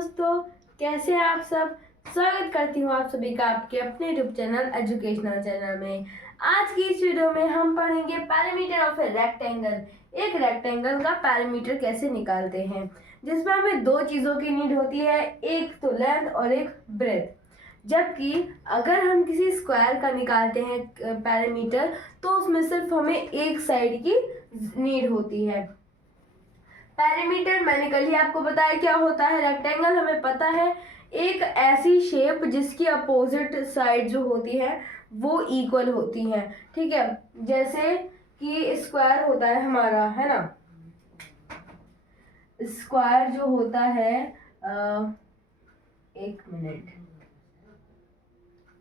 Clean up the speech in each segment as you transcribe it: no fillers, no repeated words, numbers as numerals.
दोस्तों, कैसे हैं आप सब। स्वागत करती हूँ आप सभी का आपके अपने यूट्यूब चैनल एजुकेशनल चैनल में। आज की इस वीडियो में हम पढ़ेंगे पैरामीटर ऑफ ए रेक्टेंगल। एक रेक्टेंगल का पैरामीटर कैसे निकालते हैं, जिसमें हमें दो चीज़ों की नीड होती है, एक तो लेंथ और एक ब्रेथ। जबकि अगर हम किसी स्क्वायर का निकालते हैं पैरामीटर, तो उसमें सिर्फ हमें एक साइड की नीड होती है। पैरामीटर मैंने कल ही आपको बताया क्या होता है। रेक्टेंगल हमें पता है, एक ऐसी शेप जिसकी अपोजिट साइड जो होती है वो इक्वल होती है। ठीक है, जैसे कि स्क्वायर होता है हमारा, है ना। स्क्वायर जो होता है एक मिनट,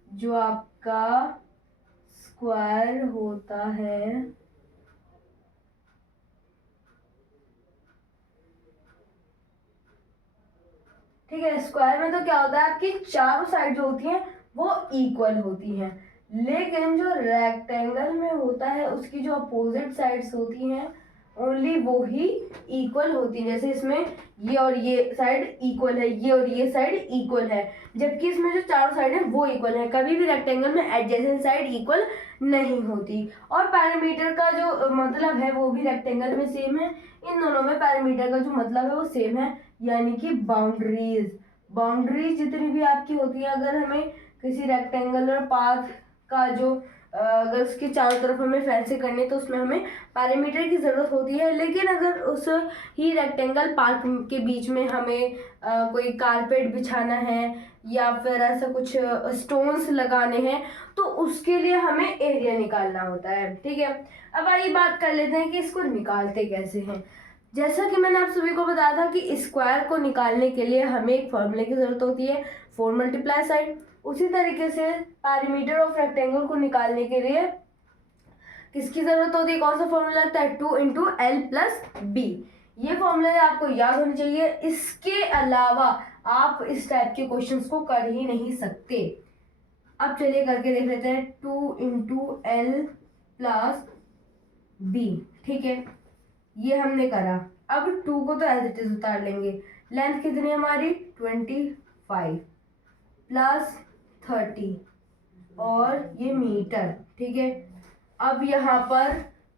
जो आपका स्क्वायर होता है ठीक है, स्क्वायर में तो क्या होता है, आपकी चारों साइड जो होती हैं वो इक्वल होती हैं। लेकिन जो रेक्टेंगल में होता है उसकी जो अपोजिट साइड्स होती हैं ओनली वो ही इक्वल होती है। जैसे इसमें ये और ये साइड इक्वल है, ये और ये साइड इक्वल है, जबकि इसमें जो चारों साइड है वो इक्वल है। कभी भी रेक्टेंगल में एडजेसेंट साइड इक्वल नहीं होती। और पैरामीटर का जो मतलब है वो भी रेक्टेंगल में सेम है। इन दोनों में पैरामीटर का जो मतलब है वो सेम है, यानी कि बाउंड्रीज जितनी भी आपकी होती है, अगर हमें किसी रेक्टेंगुलर पाथ का जो अगर उसके चारों तरफ हमें फेंसिंग करनी है तो उसमें हमें पैरामीटर की ज़रूरत होती है। लेकिन अगर उस ही रेक्टेंगल पाथ के बीच में हमें कोई कारपेट बिछाना है या फिर ऐसा कुछ स्टोन्स लगाने हैं, तो उसके लिए हमें एरिया निकालना होता है। ठीक है, अब आइए बात कर लेते हैं कि इसको निकालते कैसे हैं। जैसा कि मैंने आप सभी को बताया था कि स्क्वायर को निकालने के लिए हमें एक फॉर्मूले की जरूरत होती है, 4 मल्टीप्लाई साइड। उसी तरीके से पैरामीटर ऑफ रेक्टेंगल को निकालने के लिए किसकी जरूरत होती है, कौन सा फॉर्मूला लगता है, 2 इंटू एल प्लस बी। ये फॉर्मूले आपको याद होने चाहिए। इसके अलावा आप इस टाइप के क्वेश्चंस को कर ही नहीं सकते। अब चलिए करके देख लेते हैं, 2 इंटू एल प्लस बी। ठीक है, ये हमने करा। अब 2 को तो एज इट इज उतार लेंगे। लेंथ कितनी है हमारी, 25 प्लस 30 और ये मीटर। ठीक है, अब यहाँ पर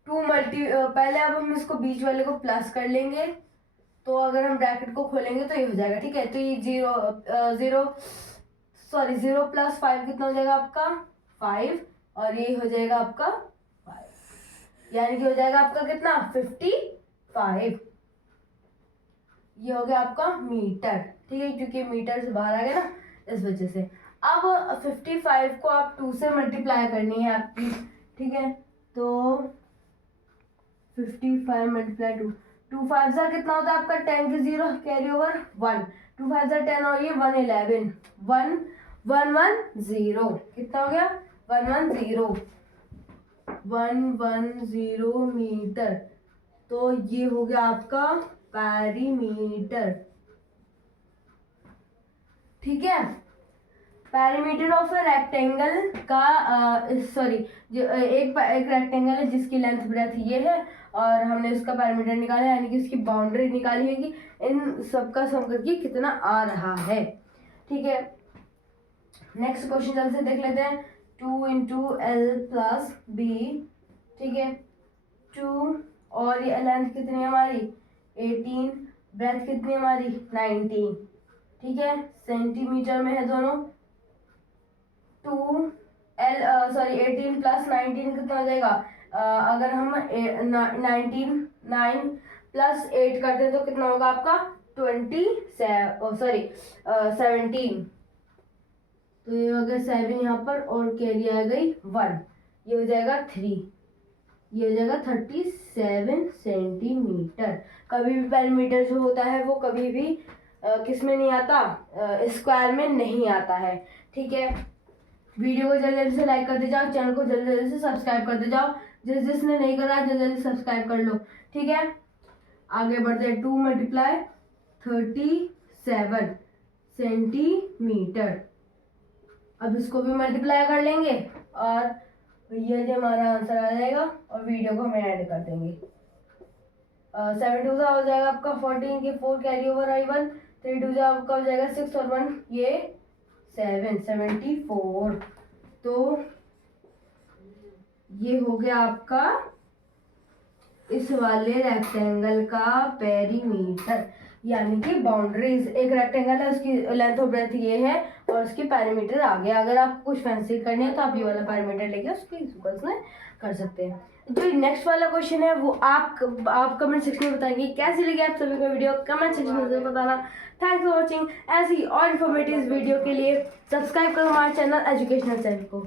पहले अब हम इसको बीच वाले को प्लस कर लेंगे, तो अगर हम ब्रैकेट को खोलेंगे तो ये हो जाएगा। ठीक है, तो ये 0 प्लस 5 कितना हो जाएगा आपका 5, और ये हो जाएगा आपका 5, यानी कि हो जाएगा आपका कितना 55। ये हो गया आपका मीटर। ठीक है, क्योंकि मीटर से बाहर आ गया ना, इस वजह से। अब 55 को आप 2 से मल्टीप्लाई करनी है आपकी। ठीक है, तो 55 मल्टीप्लाई 2 5 जा कितना होता है आपका 10 के 0 कैरी ओवर 1, 2 5 जा 10 और ये 111 110 कितना हो गया 110 मीटर। तो ये हो गया आपका पैरीमीटर। ठीक है, पैरीमीटर ऑफ रेक्टेंगल का जो एक रेक्टेंगल है जिसकी लेंथ ब्रेथ ये है, और हमने उसका पैरीमीटर निकाला यानी कि उसकी बाउंड्री निकाली है कि इन सबका सम करके कितना आ रहा है। ठीक है, नेक्स्ट क्वेश्चन जल्द से देख लेते हैं। 2 इंटू एल प्लस बी। ठीक है, 2 और ये लेंथ कितनी है हमारी 18, ब्रेथ कितनी है हमारी 19। ठीक है, सेंटीमीटर में है दोनों। 18 प्लस 19 कितना हो जाएगा, अगर हम 9 प्लस 8 करते हैं तो कितना होगा आपका 17। तो ये हो गया 7 यहाँ पर, और कैरी आ गई 1, ये हो जाएगा 3, ये हो जाएगा 37 सेंटीमीटर। कभी भी पैरामीटर जो होता है वो कभी भी किस में नहीं आता, स्क्वायर में नहीं आता है। ठीक है, वीडियो को जल्दी जल्दी से लाइक करते जाओ, चैनल को जल्दी जल्दी से सब्सक्राइब करते जाओ। जिसने नहीं करा जल्दी जल्दी सब्सक्राइब कर लो। ठीक है, आगे बढ़ते हैं। 2 मल्टीप्लाई 37 सेंटीमीटर। अब इसको भी मल्टीप्लाई कर लेंगे और ये जो हमारा आंसर आ जाएगा, और वीडियो को हम ऐड कर देंगे। 7 2 हो जाएगा आपका 14 के 4 कैरी ओवर आई 1, 3 2 जा आपका हो जाएगा 6 और 1 ये 7 74। तो ये हो गया आपका इस वाले रेक्टेंगल का पेरीमीटर, यानी कि बाउंड्रीज। एक रेक्टेंगल है, उसकी लेंथ और ब्रेथ ये है और उसकी पेरीमीटर आ गया। अगर आप कुछ फैंसी करनी है तो आप ये वाला पेरीमीटर लेके उसको इक्वल्स में कर सकते हैं। जो नेक्स्ट वाला क्वेश्चन है वो आप कमेंट सेक्शन में बताएंगे। कैसी लगी आप सभी को वीडियो, कमेंट सेक्शन में जरूर बताना। Thanks for watching. ऐसी और इन्फॉर्मेटिव वीडियो के लिए सब्सक्राइब करो हमारे चैनल एजुकेशनल चैनल को।